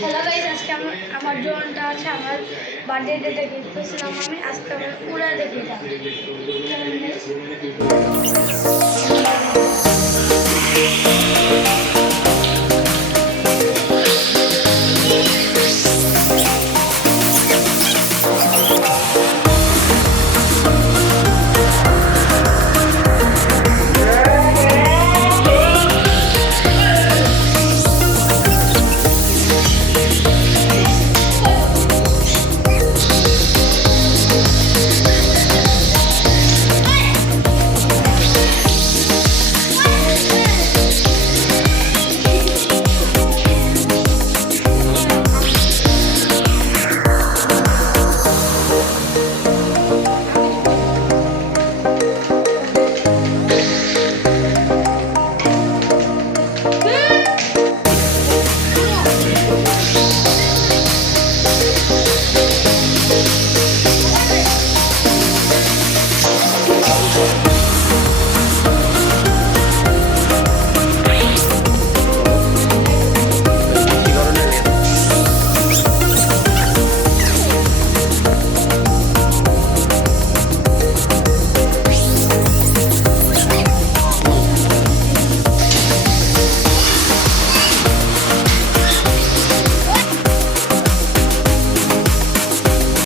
Hello guys, আজকে আমার জোনটা আছে। আমার বার্থডে ডেটে গিফট পেয়েছিলাম আমি। আজকে আমি পুরা দেখে যাব। চলুন next।